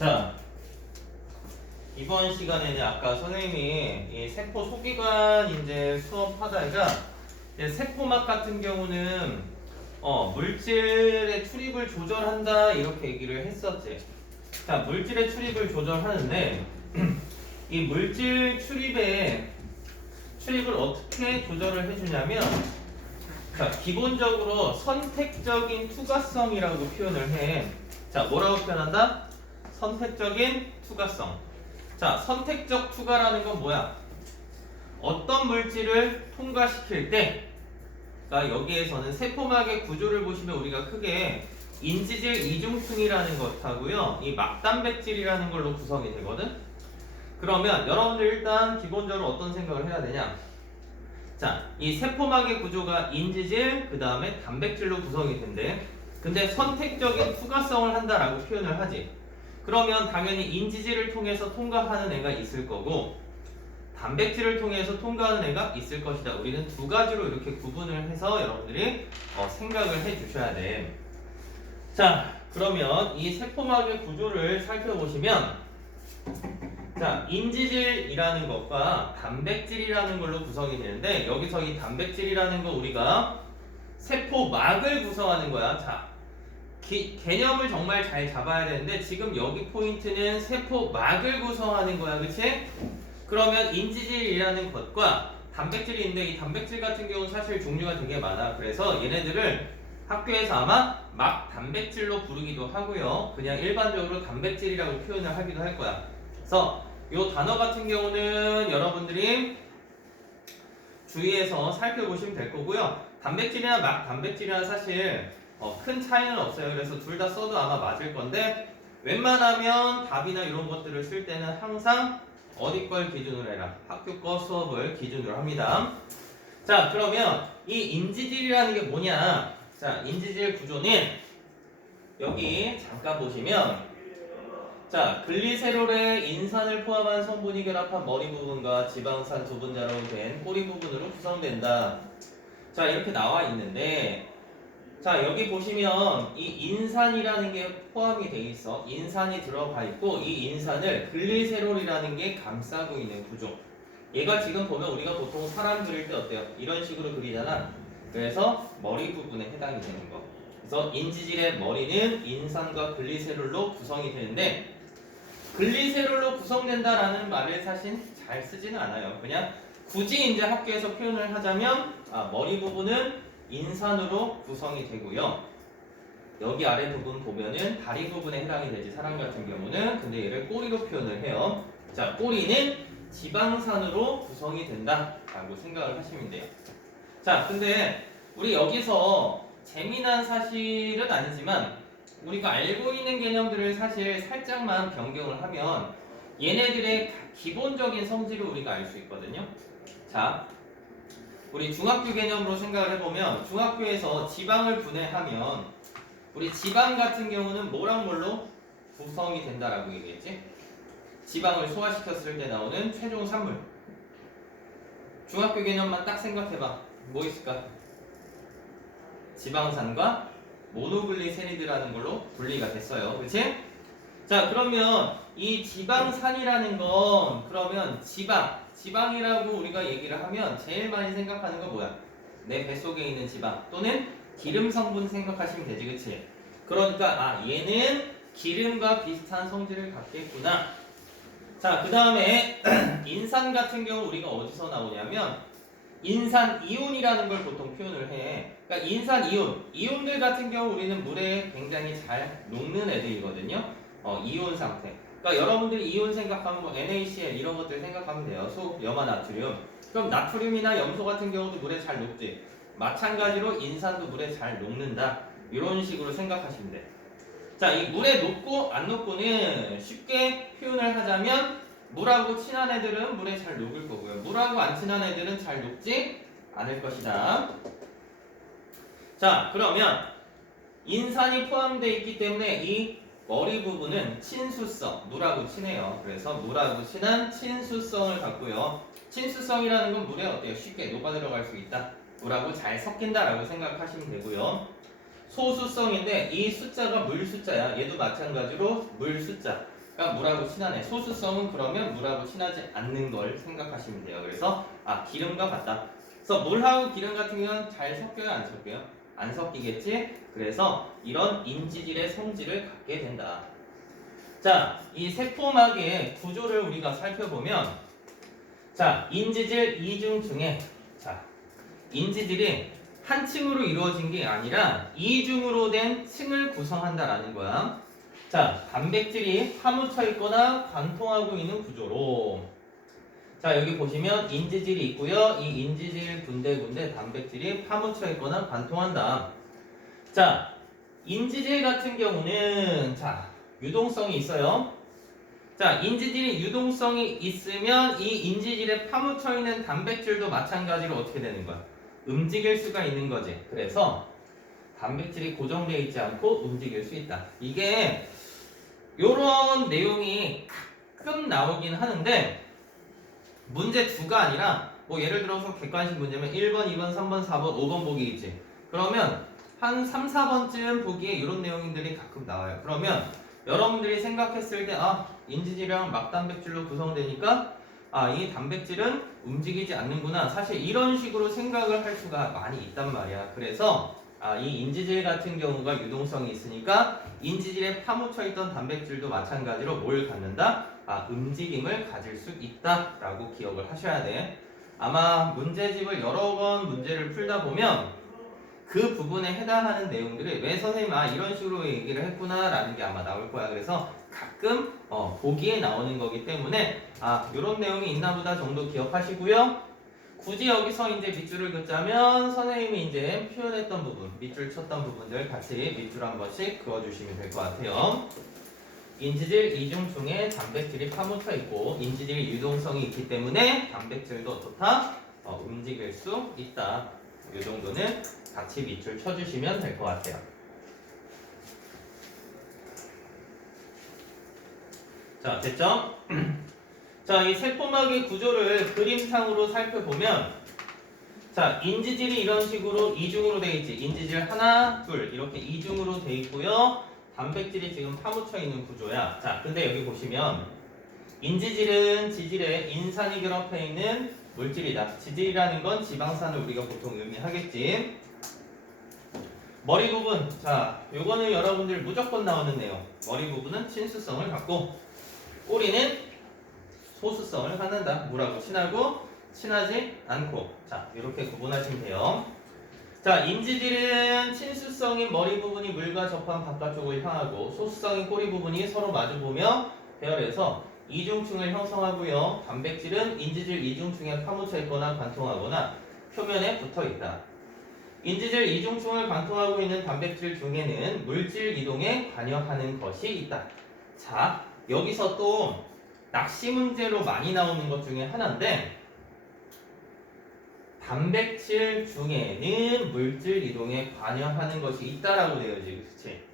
자, 이번 시간에는 아까 선생님이 이 세포 소기관 이제 수업하다가 이제 세포막 같은 경우는 물질의 출입을 조절한다 이렇게 얘기를 했었지. 자, 물질의 출입을 조절하는데 이 물질 출입을 어떻게 조절을 해주냐면, 자, 기본적으로 선택적인 투과성이라고 표현을 해. 자, 뭐라고 표현한다? 선택적인 투과성. 자, 선택적 투과라는 건 뭐야? 어떤 물질을 통과시킬 때, 그러니까 여기에서는 세포막의 구조를 보시면 우리가 크게 인지질 이중층이라는 것하고요, 이 막단백질이라는 걸로 구성이 되거든. 그러면 여러분들 일단 기본적으로 어떤 생각을 해야 되냐? 자, 이 세포막의 구조가 인지질, 그 다음에 단백질로 구성이 된대. 근데 선택적인 투과성을 한다라고 표현을 하지. 그러면 당연히 인지질을 통해서 통과하는 애가 있을 거고 단백질을 통해서 통과하는 애가 있을 것이다. 우리는 두 가지로 이렇게 구분을 해서 여러분들이 생각을 해 주셔야 돼. 자, 그러면 이 세포막의 구조를 살펴보시면, 자, 인지질이라는 것과 단백질이라는 걸로 구성이 되는데, 여기서 이 단백질이라는 거 우리가 세포막을 구성하는 거야. 자, 개념을 정말 잘 잡아야 되는데 지금 여기 포인트는 세포막을 구성하는 거야. 그치? 그러면 인지질이라는 것과 단백질이 있는데 이 단백질 같은 경우는 사실 종류가 되게 많아. 그래서 얘네들을 학교에서 아마 막 단백질로 부르기도 하고요, 그냥 일반적으로 단백질이라고 표현을 하기도 할 거야. 그래서 이 단어 같은 경우는 여러분들이 주의해서 살펴보시면 될 거고요. 단백질이나 막 단백질이나 사실 큰 차이는 없어요. 그래서 둘 다 써도 아마 맞을 건데, 웬만하면 답이나 이런 것들을 쓸 때는 항상 어디 걸 기준으로 해라? 학교 거 수업을 기준으로 합니다. 자, 그러면 이 인지질이라는 게 뭐냐? 자, 인지질 구조는 여기 잠깐 보시면, 자, 글리세롤에 인산을 포함한 성분이 결합한 머리 부분과 지방산 두 분자로 된 꼬리 부분으로 구성된다. 자, 이렇게 나와 있는데, 자, 여기 보시면 이 인산이라는 게 포함이 돼 있어. 인산이 들어가 있고 이 인산을 글리세롤이라는 게 감싸고 있는 구조. 얘가 지금 보면 우리가 보통 사람 그릴 때 어때요? 이런 식으로 그리잖아. 그래서 머리 부분에 해당이 되는 거. 그래서 인지질의 머리는 인산과 글리세롤로 구성이 되는데, 글리세롤로 구성된다라는 말을 사실 잘 쓰지는 않아요. 그냥 굳이 이제 학교에서 표현을 하자면, 머리 부분은 인산으로 구성이 되고요. 여기 아래 부분 보면은 다리 부분에 해당이 되지, 사람 같은 경우는. 근데 얘를 꼬리로 표현을 해요. 자, 꼬리는 지방산으로 구성이 된다라고 생각을 하시면 돼요. 자, 근데 우리 여기서 재미난 사실은 아니지만 우리가 알고 있는 개념들을 사실 살짝만 변경을 하면 얘네들의 기본적인 성질을 우리가 알 수 있거든요. 자, 우리 중학교 개념으로 생각을 해보면, 중학교에서 지방을 분해하면 우리 지방 같은 경우는 뭐랑 뭘로 구성이 된다라고 얘기했지? 지방을 소화시켰을 때 나오는 최종 산물. 중학교 개념만 딱 생각해봐. 뭐 있을까? 지방산과 모노글리세리드라는 걸로 분리가 됐어요. 그치? 자, 그러면 이 지방산이라는 건, 그러면 지방이라고 우리가 얘기를 하면 제일 많이 생각하는 건 뭐야? 내 뱃속에 있는 지방 또는 기름 성분 생각하시면 되지. 그치? 그러니까 얘는 기름과 비슷한 성질을 갖겠구나. 자, 그 다음에 인산 같은 경우 우리가 어디서 나오냐면 인산 이온이라는 걸 보통 표현을 해. 그러니까 인산 이온들 같은 경우 우리는 물에 굉장히 잘 녹는 애들이거든요. 이온 상태. 그러니까 여러분들이 이온 생각하면 뭐 NaCl 이런 것들 생각하면 돼요. 소, 염화, 나트륨. 그럼 나트륨이나 염소 같은 경우도 물에 잘 녹지. 마찬가지로 인산도 물에 잘 녹는다. 이런 식으로 생각하시면 돼. 자, 이 물에 녹고 안 녹고는 쉽게 표현을 하자면, 물하고 친한 애들은 물에 잘 녹을 거고요, 물하고 안 친한 애들은 잘 녹지 않을 것이다. 자, 그러면 인산이 포함되어 있기 때문에 이 머리 부분은 친수성, 물하고 친해요. 그래서 물하고 친한 친수성을 갖고요. 친수성이라는 건 물에 어때요? 쉽게 녹아 들어갈 수 있다. 물하고 잘 섞인다라고 생각하시면 되고요. 소수성인데 이 숫자가 물 숫자야. 얘도 마찬가지로 물 숫자. 그러니까 물하고 친하네. 소수성은 그러면 물하고 친하지 않는 걸 생각하시면 돼요. 그래서 기름과 같다. 그래서 물하고 기름 같은 경우는 잘 섞여요, 안 섞여요? 안 섞이겠지? 그래서 이런 인지질의 성질을 갖게 된다. 자, 이 세포막의 구조를 우리가 살펴보면, 자, 인지질 이중 중에, 자, 인지질이 한 층으로 이루어진 게 아니라 이중으로 된 층을 구성한다라는 거야. 자, 단백질이 파묻혀 있거나 관통하고 있는 구조로. 자, 여기 보시면 인지질이 있고요. 이 인지질 군데군데 단백질이 파묻혀 있거나 관통한다. 자, 인지질 같은 경우는 유동성이 있어요. 자, 인지질이 유동성이 있으면 이 인지질에 파묻혀 있는 단백질도 마찬가지로 어떻게 되는 거야? 움직일 수가 있는 거지. 그래서 단백질이 고정되어 있지 않고 움직일 수 있다. 이게 요런 내용이 가끔 나오긴 하는데 문제 2가 아니라 뭐 예를 들어서 객관식 문제면 1번, 2번, 3번, 4번, 5번 보기 있지. 그러면 한 3, 4번쯤 보기에 이런 내용들이 가끔 나와요. 그러면 여러분들이 생각했을 때 인지질이랑 막단백질로 구성되니까 이 단백질은 움직이지 않는구나. 사실 이런 식으로 생각을 할 수가 많이 있단 말이야. 그래서 이 인지질 같은 경우가 유동성이 있으니까 인지질에 파묻혀 있던 단백질도 마찬가지로 뭘 갖는다? 움직임을 가질 수 있다라고 기억을 하셔야 돼. 아마 문제집을 여러 번 문제를 풀다 보면 그 부분에 해당하는 내용들이 왜 선생님 이런 식으로 얘기를 했구나라는 게 아마 나올 거야. 그래서 가끔 보기에 나오는 거기 때문에 이런 내용이 있나 보다 정도 기억하시고요. 굳이 여기서 이제 밑줄을 긋자면 선생님이 이제 표현했던 부분, 밑줄 쳤던 부분들 같이 밑줄 한 번씩 그어주시면 될 것 같아요. 인지질 이중 중에 단백질이 파묻혀 있고 인지질 유동성이 있기 때문에 단백질도 어떻다? 움직일 수 있다. 이 정도는 같이 밑줄 쳐주시면 될 것 같아요. 자, 됐죠? 자, 이 세포막의 구조를 그림상으로 살펴보면 자, 인지질이 이런 식으로 이중으로 되어 있지. 인지질 하나, 둘 이렇게 이중으로 되어 있고요. 단백질이 지금 파묻혀 있는 구조야. 자, 근데 여기 보시면 인지질은 지질에 인산이 결합해 있는 물질이다. 지질이라는 건 지방산을 우리가 보통 의미하겠지. 머리 부분, 자, 요거는 여러분들 무조건 나오는 내용. 머리 부분은 친수성을 갖고 꼬리는 소수성을 갖는다. 물하고 친하고 친하지 않고. 자, 이렇게 구분하시면 돼요. 자, 인지질은 친수성인 머리 부분이 물과 접한 바깥쪽을 향하고 소수성인 꼬리 부분이 서로 마주보며 배열해서 이중층을 형성하고요. 단백질은 인지질 이중층에 파묻혀 있거나 관통하거나 표면에 붙어 있다. 인지질 이중층을 관통하고 있는 단백질 중에는 물질 이동에 관여하는 것이 있다. 자, 여기서 또 낚시 문제로 많이 나오는 것 중에 하나인데 단백질 중에는 물질 이동에 관여하는 것이 있다라고 되어 있지, 그렇지?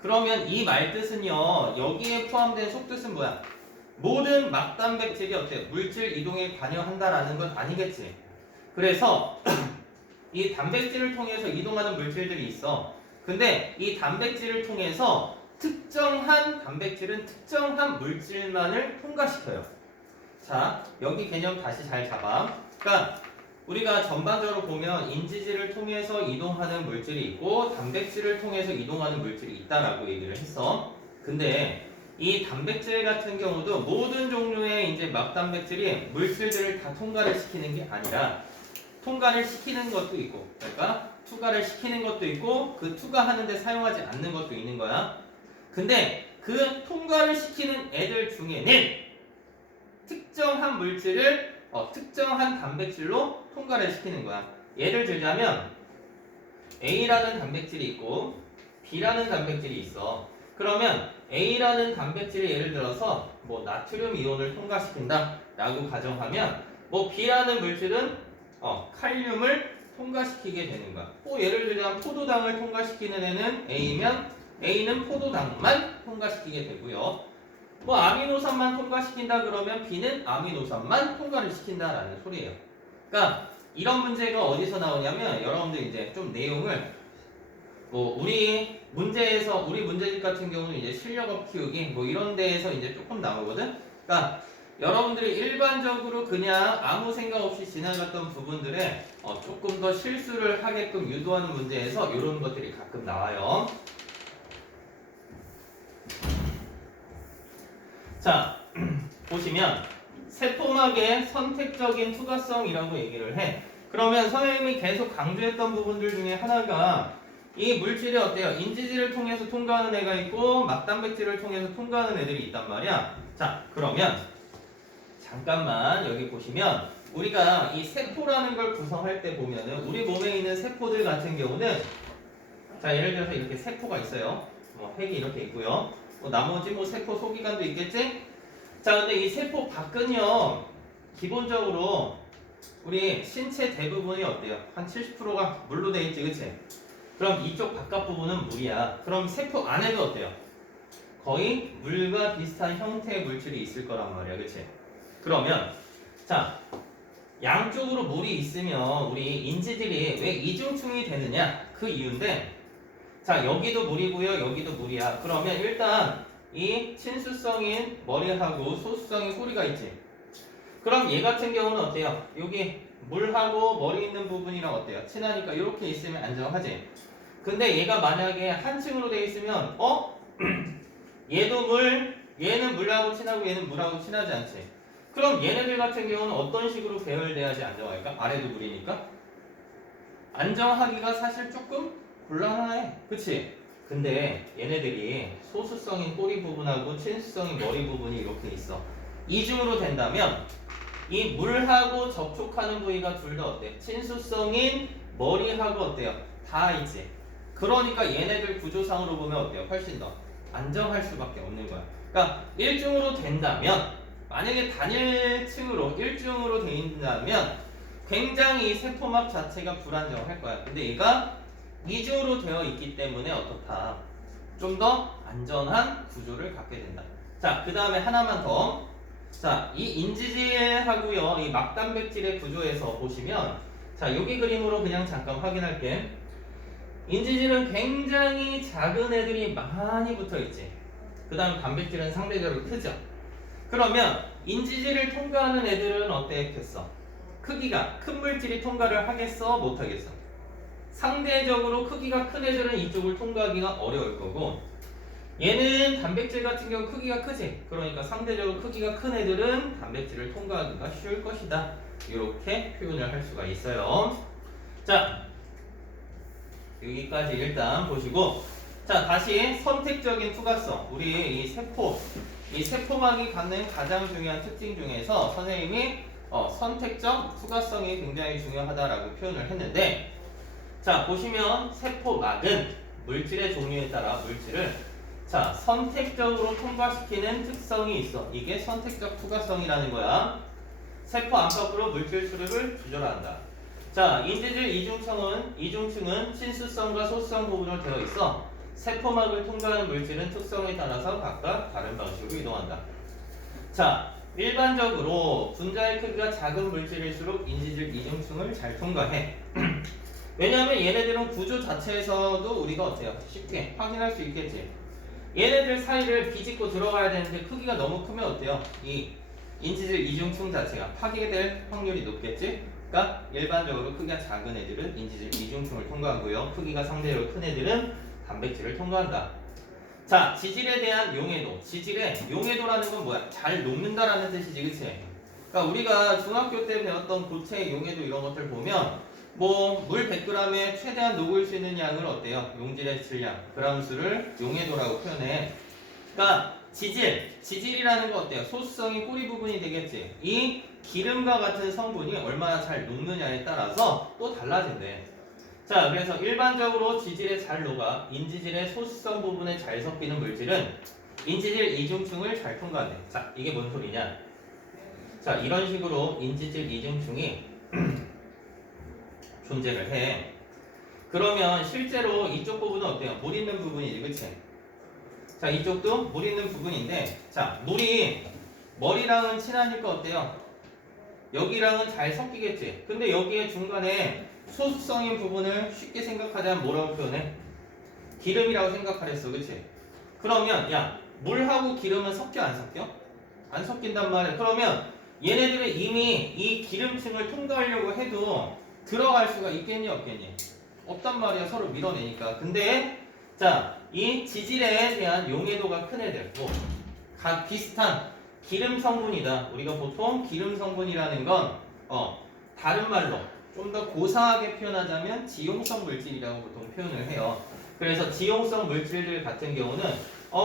그러면 이 말뜻은요, 여기에 포함된 속뜻은 뭐야? 모든 막단백질이 어때? 물질 이동에 관여한다라는 건 아니겠지. 그래서 이 단백질을 통해서 이동하는 물질들이 있어. 근데 이 단백질을 통해서 특정한 단백질은 특정한 물질만을 통과시켜요. 자, 여기 개념 다시 잘 잡아. 그러니까 우리가 전반적으로 보면 인지질을 통해서 이동하는 물질이 있고 단백질을 통해서 이동하는 물질이 있다라고 얘기를 했어. 근데 이 단백질 같은 경우도 모든 종류의 이제 막단백질이 물질들을 다 통과를 시키는 게 아니라 통과를 시키는 것도 있고, 그러니까 투과를 시키는 것도 있고 그 투과하는데 사용하지 않는 것도 있는 거야. 근데 그 통과를 시키는 애들 중에는 특정한 물질을 특정한 단백질로 통과를 시키는 거야. 예를 들자면 A라는 단백질이 있고 B라는 단백질이 있어. 그러면 A라는 단백질을 예를 들어서 뭐 나트륨 이온을 통과시킨다 라고 가정하면 뭐 B라는 물질은 칼륨을 통과시키게 되는 거야. 예를 들자면 포도당을 통과시키는 애는 A면 A는 포도당만 통과시키게 되고요. 뭐 아미노산만 통과시킨다 그러면 B는 아미노산만 통과를 시킨다라는 소리예요. 그러니까 이런 문제가 어디서 나오냐면 여러분들 이제 좀 내용을 뭐 우리 문제집 같은 경우는 이제 실력업 키우기 뭐 이런 데에서 이제 조금 나오거든. 그러니까 여러분들이 일반적으로 그냥 아무 생각 없이 지나갔던 부분들에 조금 더 실수를 하게끔 유도하는 문제에서 이런 것들이 가끔 나와요. 자, 보시면 세포막의 선택적인 투과성이라고 얘기를 해. 그러면 선생님이 계속 강조했던 부분들 중에 하나가 이 물질이 어때요? 인지질을 통해서 통과하는 애가 있고 막단백질을 통해서 통과하는 애들이 있단 말이야. 자, 그러면 잠깐만 여기 보시면 우리가 이 세포라는 걸 구성할 때 보면은 우리 몸에 있는 세포들 같은 경우는 자, 예를 들어서 이렇게 세포가 있어요. 핵이 이렇게 있고요. 나머지 세포 소기관도 있겠지? 자, 근데 이 세포 밖은요, 기본적으로 우리 신체 대부분이 어때요? 한 70%가 물로 돼 있지, 그치? 그럼 이쪽 바깥 부분은 물이야. 그럼 세포 안에도 어때요? 거의 물과 비슷한 형태의 물질이 있을 거란 말이야, 그치? 그러면 자, 양쪽으로 물이 있으면 우리 인지들이 왜 이중충이 되느냐? 그 이유인데 자, 여기도 물이고요, 여기도 물이야. 그러면 일단 이 친수성인 머리하고 소수성인 소리가 있지. 그럼 얘 같은 경우는 어때요? 여기 물하고 머리 있는 부분이랑 어때요? 친하니까 이렇게 있으면 안정하지. 근데 얘가 만약에 한 층으로 돼 있으면 얘도 물, 얘는 물하고 친하고 얘는 물하고 친하지 않지. 그럼 얘네들 같은 경우는 어떤 식으로 배열돼야지 안정할까? 아래도 물이니까 안정하기가 사실 조금 곤란해. 그치? 근데 얘네들이 소수성인 꼬리 부분하고 친수성인 머리 부분이 이렇게 있어. 이중으로 된다면 이 물하고 접촉하는 부위가 둘 다 어때? 친수성인 머리하고 어때요? 다 있지. 그러니까 얘네들 구조상으로 보면 어때요? 훨씬 더 안정할 수밖에 없는 거야. 그러니까 일중으로 된다면 만약에 단일층으로 일중으로 돼 있다면 굉장히 세포막 자체가 불안정할 거야. 근데 얘가 이중으로 되어 있기 때문에 어떻다? 좀 더 안전한 구조를 갖게 된다. 자, 그 다음에 하나만 더. 자, 이 인지질하고요, 이 막단백질의 구조에서 보시면, 자, 여기 그림으로 그냥 잠깐 확인할게. 인지질은 굉장히 작은 애들이 많이 붙어 있지. 그 다음 단백질은 상대적으로 크죠. 그러면 인지질을 통과하는 애들은 어땠겠어? 크기가 큰 물질이 통과를 하겠어? 못하겠어? 상대적으로 크기가 큰 애들은 이쪽을 통과하기가 어려울 거고 얘는 단백질 같은 경우 크기가 크지. 그러니까 상대적으로 크기가 큰 애들은 단백질을 통과하기가 쉬울 것이다. 이렇게 표현을 할 수가 있어요. 자, 여기까지 일단 보시고 자, 다시 선택적인 투과성. 우리 이 세포막이 갖는 가장 중요한 특징 중에서 선생님이 선택적 투과성이 굉장히 중요하다라고 표현을 했는데 자, 보시면 세포막은 물질의 종류에 따라 물질을 자, 선택적으로 통과시키는 특성이 있어. 이게 선택적 투과성이라는 거야. 세포 안팎으로 물질 수립을 조절한다. 자, 인지질 이중층은 친수성과 소수성 부분으로 되어 있어. 세포막을 통과하는 물질은 특성에 따라서 각각 다른 방식으로 이동한다. 자, 일반적으로 분자의 크기가 작은 물질일수록 인지질 이중층을 잘 통과해. 왜냐하면 얘네들은 구조 자체에서도 우리가 어때요? 쉽게 확인할 수 있겠지. 얘네들 사이를 비집고 들어가야 되는데 크기가 너무 크면 어때요? 이 인지질 이중층 자체가 파괴될 확률이 높겠지? 그러니까 일반적으로 크기가 작은 애들은 인지질 이중층을 통과하고요. 크기가 상대적으로 큰 애들은 단백질을 통과한다. 자, 지질에 대한 용해도. 지질의 용해도라는 건 뭐야? 잘 녹는다라는 뜻이지, 그치? 그러니까 우리가 중학교 때 배웠던 고체 용해도 이런 것들 보면 물 100g에 최대한 녹을 수 있는 양을 어때요? 용질의 질량, 그람수를 용해도라고 표현해. 그러니까 지질이라는 거 어때요? 소수성이 꼬리 부분이 되겠지. 이 기름과 같은 성분이 얼마나 잘 녹느냐에 따라서 또 달라진대. 자, 그래서 일반적으로 지질에 잘 녹아 인지질의 소수성 부분에 잘 섞이는 물질은 인지질 이중층을 잘 통과한대. 자, 이게 뭔 소리냐? 자, 이런 식으로 인지질 이중층이 존재를 해. 그러면 실제로 이쪽 부분은 어때요? 물 있는 부분이지, 그치? 자, 이쪽도 물 있는 부분인데, 자, 물이 머리랑은 친하니까 어때요? 여기랑은 잘 섞이겠지? 근데 여기에 중간에 소수성인 부분을 쉽게 생각하자면 뭐라고 표현해? 기름이라고 생각하랬어, 그치? 그러면 야 물하고 기름은 섞여 안 섞여? 안 섞인단 말이야. 그러면 얘네들은 이미 이 기름층을 통과하려고 해도 들어갈 수가 있겠니 없겠니? 없단 말이야. 서로 밀어내니까. 근데 자, 이 지질에 대한 용해도가 큰 애들 각 비슷한 기름 성분이다. 우리가 보통 기름 성분이라는 건 다른 말로 좀 더 고상하게 표현하자면 지용성 물질이라고 보통 표현을 해요. 그래서 지용성 물질들 같은 경우는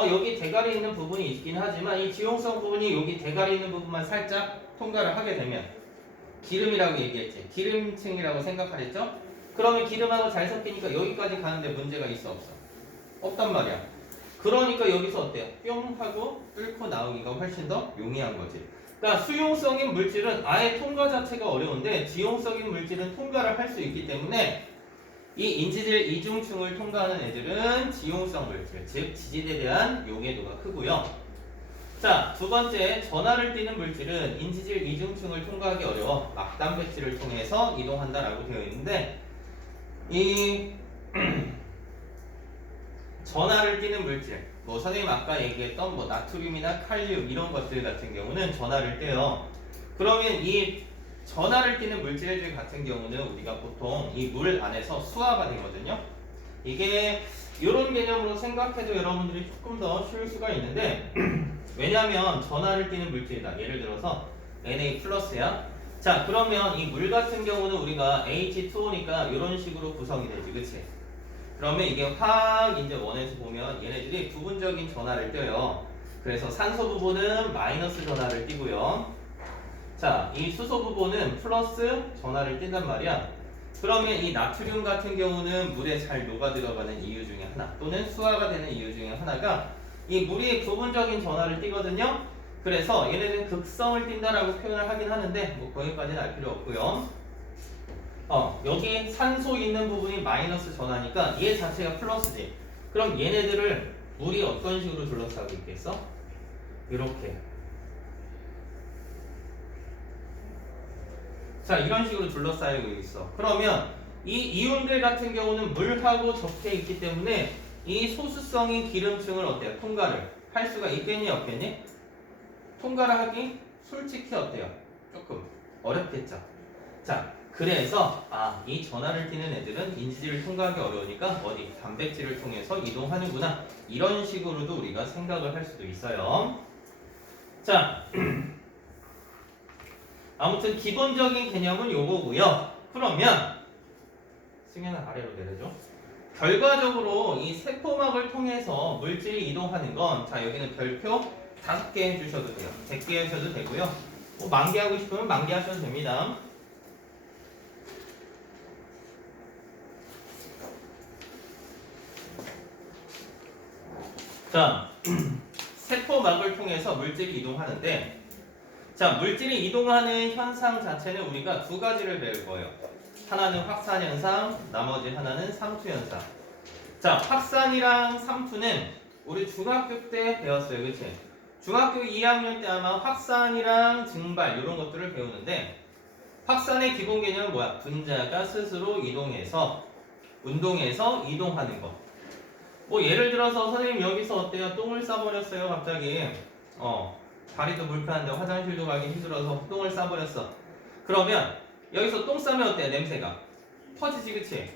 여기 대가리 있는 부분이 있긴 하지만 이 지용성 부분이 여기 대가리 있는 부분만 살짝 통과를 하게 되면 기름이라고 얘기했지. 기름층이라고 생각하랬죠? 그러면 기름하고 잘 섞이니까 여기까지 가는데 문제가 있어 없어? 없단 말이야. 그러니까 여기서 어때요? 뿅 하고 뚫고 나오기가 훨씬 더 용이한 거지. 그러니까 수용성인 물질은 아예 통과 자체가 어려운데 지용성인 물질은 통과를 할 수 있기 때문에 이 인지질 이중층을 통과하는 애들은 지용성 물질, 즉 지질에 대한 용해도가 크고요. 자, 두 번째, 전하를 띠는 물질은 인지질 이중층을 통과하기 어려워 막단백질을 통해서 이동한다라고 되어 있는데 이 전하를 띠는 물질, 뭐 선생님 아까 얘기했던 뭐 나트륨이나 칼륨 이런 것들 같은 경우는 전하를 떼요. 그러면 이 전하를 띠는 물질들 같은 경우는 우리가 보통 이 물 안에서 수화가 되거든요. 이게 이런 개념으로 생각해도 여러분들이 조금 더 쉬울 수가 있는데 왜냐하면 전하를 띠는 물질이다. 예를 들어서 Na 플러스야. 자, 그러면 이 물 같은 경우는 우리가 H2O니까 이런 식으로 구성이 되지, 그치? 그러면 이게 확 이제 원에서 보면 얘네들이 부분적인 전하를 떼요. 그래서 산소 부분은 마이너스 전하를 띠고요. 자, 이 수소 부분은 플러스 전하를 띈단 말이야. 그러면 이 나트륨 같은 경우는 물에 잘 녹아 들어가는 이유 중에 하나 또는 수화가 되는 이유 중에 하나가 이 물이 부분적인 전하를 띠거든요. 그래서 얘네는 극성을 띈다라고 표현을 하긴 하는데 뭐 거기까지는 알 필요 없고요. 여기 산소 있는 부분이 마이너스 전하니까 얘 자체가 플러스지. 그럼 얘네들을 물이 어떤 식으로 둘러싸고 있겠어? 이렇게. 자, 이런 식으로 둘러싸이고 있어. 그러면 이 이온들 같은 경우는 물하고 접해 있기 때문에 이 소수성인 기름층을 어때요? 통과를 할 수가 있겠니 없겠니? 통과를 하기 솔직히 어때요? 조금 어렵겠죠. 자, 그래서 이 전하를 띠는 애들은 인지질을 통과하기 어려우니까 어디 단백질을 통해서 이동하는구나. 이런 식으로도 우리가 생각을 할 수도 있어요. 자, 아무튼 기본적인 개념은 요거고요. 그러면 승현아 아래로 내려줘. 결과적으로 이 세포막을 통해서 물질이 이동하는 건 자 여기는 별표 5개 해주셔도 돼요. 100개 하셔도 되고요. 뭐 만개 하고 싶으면 만개 하셔도 됩니다. 자, 세포막을 통해서 물질이 이동하는데 자, 물질이 이동하는 현상 자체는 우리가 두 가지를 배울 거예요. 하나는 확산 현상, 나머지 하나는 삼투 현상. 자, 확산이랑 삼투는 우리 중학교 때 배웠어요. 그치? 중학교 2학년 때 아마 확산이랑 증발 이런 것들을 배우는데 확산의 기본 개념은 뭐야? 분자가 스스로 이동해서 운동해서 이동하는 거. 뭐 예를 들어서 선생님 여기서 어때요? 똥을 싸버렸어요 갑자기. 다리도 불편한데 화장실도 가기 힘들어서 똥을 싸버렸어. 그러면 여기서 똥 싸면 어때? 냄새가 퍼지지, 그치?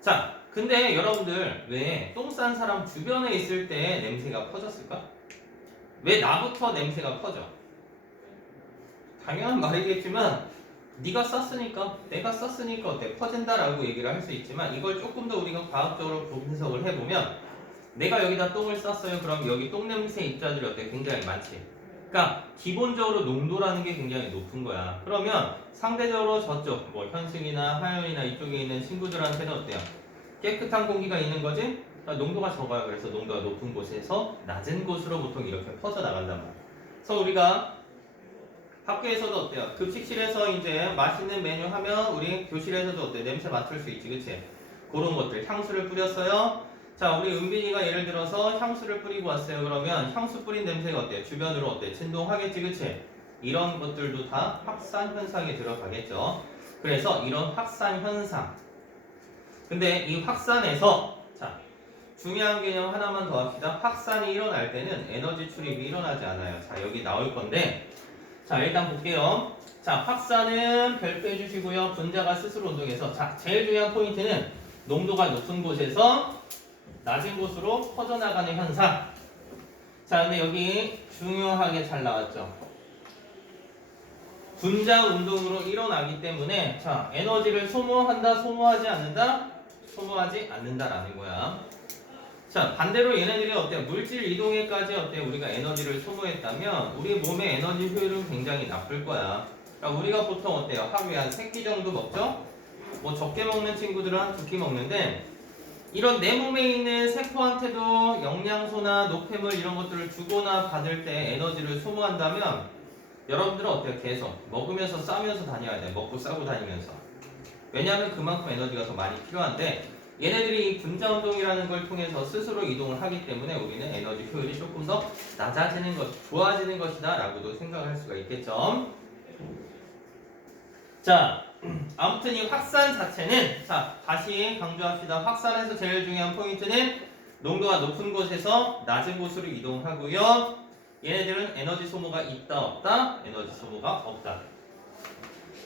자, 근데 여러분들 왜 똥 싼 사람 주변에 있을 때 냄새가 퍼졌을까? 왜 나부터 냄새가 퍼져? 당연한 말이겠지만 네가 쌌으니까 내가 쌌으니까 어때? 퍼진다라고 얘기를 할 수 있지만 이걸 조금 더 우리가 과학적으로 분석을 해보면 내가 여기다 똥을 쌌어요. 그럼 여기 똥냄새 입자들이 어때? 굉장히 많지. 그러니까 기본적으로 농도라는 게 굉장히 높은 거야. 그러면 상대적으로 저쪽 뭐 현승이나 하연이나 이쪽에 있는 친구들한테는 어때요? 깨끗한 공기가 있는 거지? 그러니까 농도가 적어요. 그래서 농도가 높은 곳에서 낮은 곳으로 보통 이렇게 퍼져나간단 말이야. 그래서 우리가 학교에서도 어때요? 급식실에서 이제 맛있는 메뉴 하면 우리 교실에서도 어때? 냄새 맡을 수 있지, 그치? 그런 것들 향수를 뿌렸어요. 자, 우리 은빈이가 예를 들어서 향수를 뿌리고 왔어요. 그러면 향수 뿌린 냄새가 어때요? 주변으로 어때? 진동하겠지, 그치? 이런 것들도 다 확산 현상에 들어가겠죠. 그래서 이런 확산 현상. 근데 이 확산에서 자 중요한 개념 하나만 더 합시다. 확산이 일어날 때는 에너지 출입이 일어나지 않아요. 자, 여기 나올 건데, 자, 일단 볼게요. 자, 확산은 별표해 주시고요. 분자가 스스로 운동해서, 자, 제일 중요한 포인트는 농도가 높은 곳에서 낮은 곳으로 퍼져나가는 현상. 자, 근데 여기 중요하게 잘 나왔죠. 분자 운동으로 일어나기 때문에, 자, 에너지를 소모한다, 소모하지 않는다? 소모하지 않는다라는 거야. 자, 반대로 얘네들이 어때요? 물질 이동에까지 어때요? 우리가 에너지를 소모했다면 우리 몸의 에너지 효율은 굉장히 나쁠 거야. 그러니까 우리가 보통 어때요? 하루에 한 3끼 정도 먹죠? 뭐 적게 먹는 친구들은 한 2끼 먹는데, 이런 내 몸에 있는 세포한테도 영양소나 노폐물 이런 것들을 주거나 받을 때 에너지를 소모한다면 여러분들은 어때요? 계속 먹으면서 싸면서 다녀야 돼. 먹고 싸고 다니면서. 왜냐하면 그만큼 에너지가 더 많이 필요한데, 얘네들이 이 분자 운동이라는 걸 통해서 스스로 이동을 하기 때문에 우리는 에너지 효율이 조금 더 낮아지는 것, 좋아지는 것이다 라고도 생각할 수가 있겠죠. 자, 아무튼 이 확산 자체는, 자, 다시 강조합시다. 확산에서 제일 중요한 포인트는 농도가 높은 곳에서 낮은 곳으로 이동하고요. 얘네들은 에너지 소모가 있다 없다? 에너지 소모가 없다.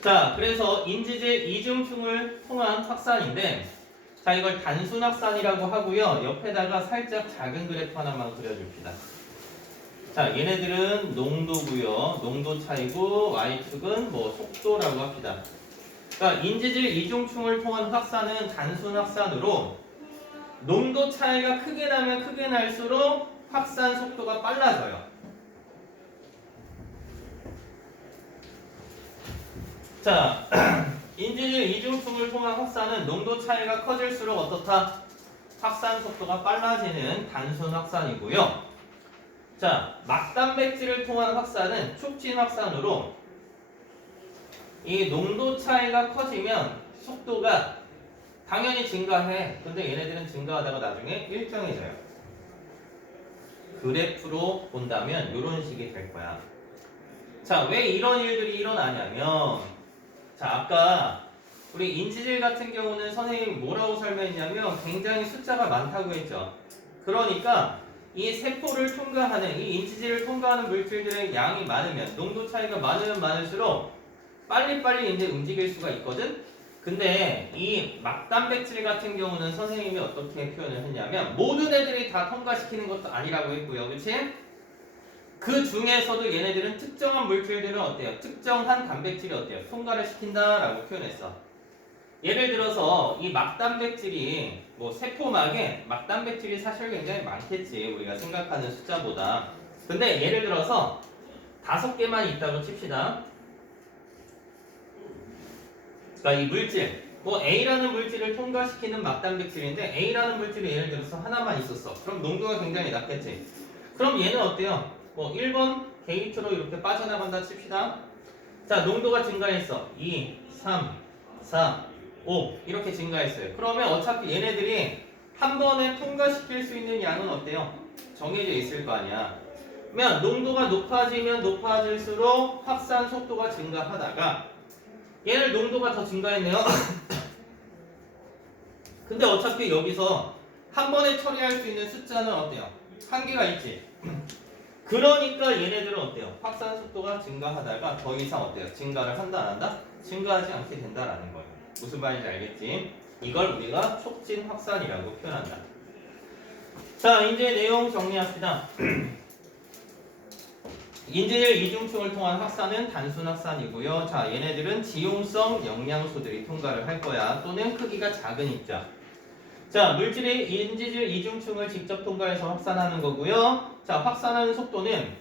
자, 그래서 인지질 이중충을 통한 확산인데, 자, 이걸 단순 확산이라고 하고요. 옆에다가 살짝 작은 그래프 하나만 그려줍시다. 자, 얘네들은 농도고요. 농도 차이고 y축은 뭐 속도라고 합시다. 그러니까 인지질 이중충을 통한 확산은 단순 확산으로 농도 차이가 크게 나면 크게 날수록 확산 속도가 빨라져요. 자, 인지질 이중충을 통한 확산은 농도 차이가 커질수록 어떻다? 확산 속도가 빨라지는 단순 확산이고요. 자, 막단백질을 통한 확산은 촉진 확산으로 이 농도 차이가 커지면 속도가 당연히 증가해. 근데 얘네들은 증가하다가 나중에 일정해져요. 그래프로 본다면 이런 식이 될 거야. 자, 왜 이런 일들이 일어나냐면, 자, 아까 우리 인지질 같은 경우는 선생님이 뭐라고 설명했냐면 굉장히 숫자가 많다고 했죠. 그러니까 이 세포를 통과하는, 이 인지질을 통과하는 물질들의 양이 많으면, 농도 차이가 많으면 많을수록 빨리빨리 이제 움직일 수가 있거든. 근데 이 막단백질 같은 경우는 선생님이 어떻게 표현을 했냐면, 모든 애들이 다 통과시키는 것도 아니라고 했고요. 그치? 그 중에서도 얘네들은 특정한 물질들은 어때요? 특정한 단백질이 어때요? 통과를 시킨다라고 표현했어. 예를 들어서 이 막단백질이 뭐 세포막에 막단백질이 사실 굉장히 많겠지, 우리가 생각하는 숫자보다. 근데 예를 들어서 5개만 있다고 칩시다. 그러니까 이 물질, 뭐 A라는 물질을 통과시키는 막단백질인데 A라는 물질이 예를 들어서 하나만 있었어. 그럼 농도가 굉장히 낮겠지. 그럼 얘는 어때요? 뭐 1번 게이트로 이렇게 빠져나간다 칩시다. 자, 농도가 증가했어. 2, 3, 4, 5 이렇게 증가했어요. 그러면 어차피 얘네들이 한 번에 통과시킬 수 있는 양은 어때요? 정해져 있을 거 아니야. 그러면 농도가 높아지면 높아질수록 확산 속도가 증가하다가, 얘를 농도가 더 증가했네요. 근데 어차피 여기서 한 번에 처리할 수 있는 숫자는 어때요? 한계가 있지. 그러니까 얘네들은 어때요? 확산 속도가 증가하다가 더 이상 어때요? 증가를 한다 안 한다? 증가하지 않게 된다라는 거예요. 무슨 말인지 알겠지? 이걸 우리가 촉진 확산이라고 표현한다. 자, 이제 내용 정리합시다. 인지질 이중충을 통한 확산은 단순 확산이고요. 자, 얘네들은 지용성 영양소들이 통과를 할 거야. 또는 크기가 작은 입자. 자, 물질의 인지질 이중충을 직접 통과해서 확산하는 거고요. 자, 확산하는 속도는,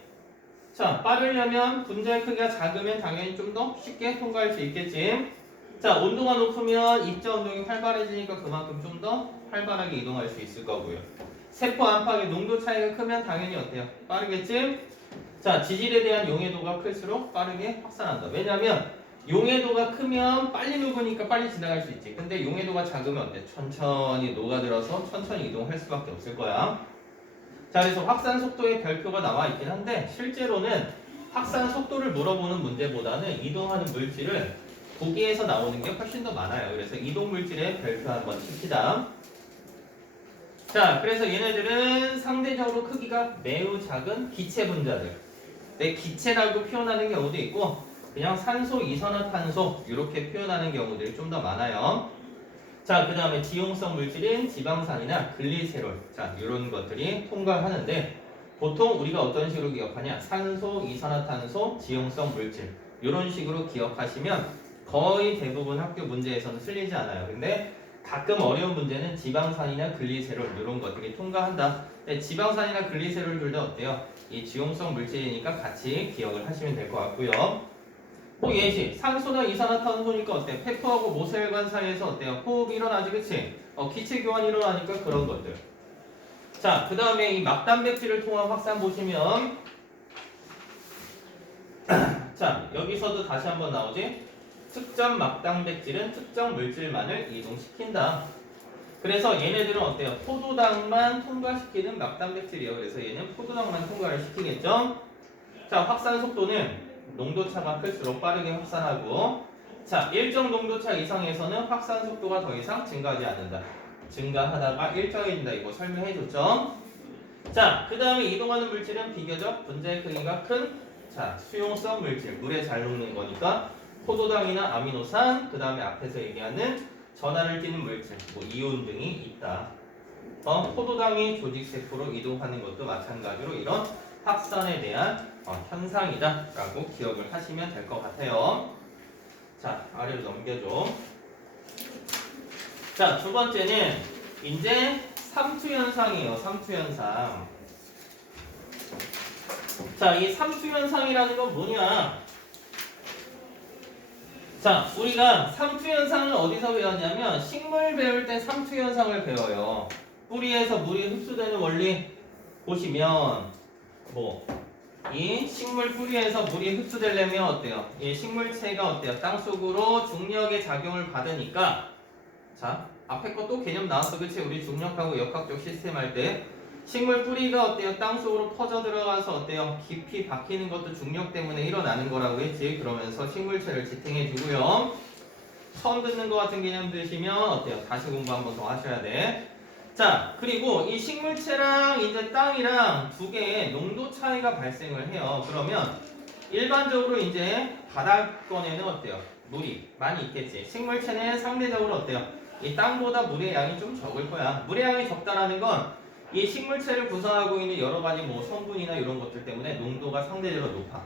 자, 빠르려면 분자의 크기가 작으면 당연히 좀 더 쉽게 통과할 수 있겠지. 자, 온도가 높으면 입자 운동이 활발해지니까 그만큼 좀 더 활발하게 이동할 수 있을 거고요. 세포 안팎의 농도 차이가 크면 당연히 어때요? 빠르겠지? 자, 지질에 대한 용해도가 클수록 빠르게 확산한다. 왜냐면 용해도가 크면 빨리 녹으니까 빨리 지나갈 수 있지. 근데 용해도가 작으면 어때? 천천히 녹아들어서 천천히 이동할 수밖에 없을 거야. 자, 그래서 확산 속도의 별표가 나와 있긴 한데 실제로는 확산 속도를 물어보는 문제보다는 이동하는 물질을 보기에서 나오는 게 훨씬 더 많아요. 그래서 이동 물질의 별표 한번 칩시다. 자, 그래서 얘네들은 상대적으로 크기가 매우 작은 기체 분자들. 내 기체라고 표현하는 경우도 있고 그냥 산소, 이산화탄소 이렇게 표현하는 경우들이 좀 더 많아요. 자, 그 다음에 지용성 물질인 지방산이나 글리세롤. 자, 이런 것들이 통과하는데 보통 우리가 어떤 식으로 기억하냐? 산소, 이산화탄소, 지용성 물질. 이런 식으로 기억하시면 거의 대부분 학교 문제에서는 틀리지 않아요. 근데 가끔 어려운 문제는 지방산이나 글리세롤 이런 것들이 통과한다. 근데 지방산이나 글리세롤 둘 다 어때요? 이 지용성 물질이니까 같이 기억을 하시면 될 것 같고요. 예시 산소나 이산화탄소니까 어때? 페퍼하고 모세혈관 사이에서 어때요? 호흡이 일어나지, 그치? 기체 교환이 일어나니까 그런 것들. 자, 그 다음에 이 막단백질을 통한 확산 보시면 자, 여기서도 다시 한번 나오지? 특정 막단백질은 특정 물질만을 이동시킨다. 그래서 얘네들은 어때요? 포도당만 통과시키는 막단백질이에요. 그래서 얘는 포도당만 통과를 시키겠죠? 자, 확산 속도는 농도차가 클수록 빠르게 확산하고, 자, 일정 농도차 이상에서는 확산 속도가 더 이상 증가하지 않는다. 증가하다가 일정해진다. 이거 설명해줬죠? 자, 그 다음에 이동하는 물질은 비교적 분자의 크기가 큰, 자, 수용성 물질, 물에 잘 녹는 거니까 포도당이나 아미노산, 그 다음에 앞에서 얘기하는 전하를 띠는 물질, 뭐 이온 등이 있다. 포도당이 조직세포로 이동하는 것도 마찬가지로 이런 확산에 대한 현상이다 라고 기억을 하시면 될 것 같아요. 자, 아래로 넘겨줘. 자, 두 번째는 이제 삼투현상이에요. 삼투현상. 자, 이 삼투현상이라는 건 뭐냐? 자, 우리가 삼투현상을 어디서 배웠냐면 식물 배울 때 삼투현상을 배워요. 뿌리에서 물이 흡수되는 원리 보시면 이 식물 뿌리에서 물이 흡수되려면 어때요? 이 식물체가 어때요? 땅속으로 중력의 작용을 받으니까, 자, 앞에 것도 개념 나왔어, 그치? 우리 중력하고 역학적 시스템 할 때 식물 뿌리가 어때요? 땅속으로 퍼져 들어가서 어때요? 깊이 박히는 것도 중력 때문에 일어나는 거라고 했지. 그러면서 식물체를 지탱해 주고요. 처음 듣는 것 같은 개념 드시면 어때요? 다시 공부 한 번 더 하셔야 돼. 자, 그리고 이 식물체랑 이제 땅이랑 두 개의 농도 차이가 발생을 해요. 그러면 일반적으로 이제 바닥권에는 어때요? 물이 많이 있겠지. 식물체는 상대적으로 어때요? 이 땅보다 물의 양이 좀 적을 거야. 물의 양이 적다라는 건 이 식물체를 구성하고 있는 여러 가지 성분이나 이런 것들 때문에 농도가 상대적으로 높아.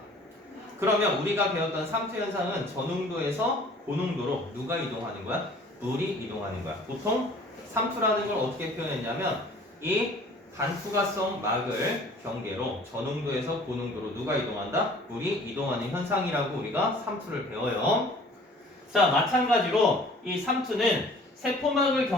그러면 우리가 배웠던 삼투 현상은 저농도에서 고농도로 누가 이동하는 거야? 물이 이동하는 거야. 보통 삼투라는 걸 어떻게 표현했냐면 이 반투과성 막을 경계로 저농도에서 고농도로 누가 이동한다? 물이 이동하는 현상이라고 우리가 삼투를 배워요. 자, 마찬가지로 이 삼투는 세포막을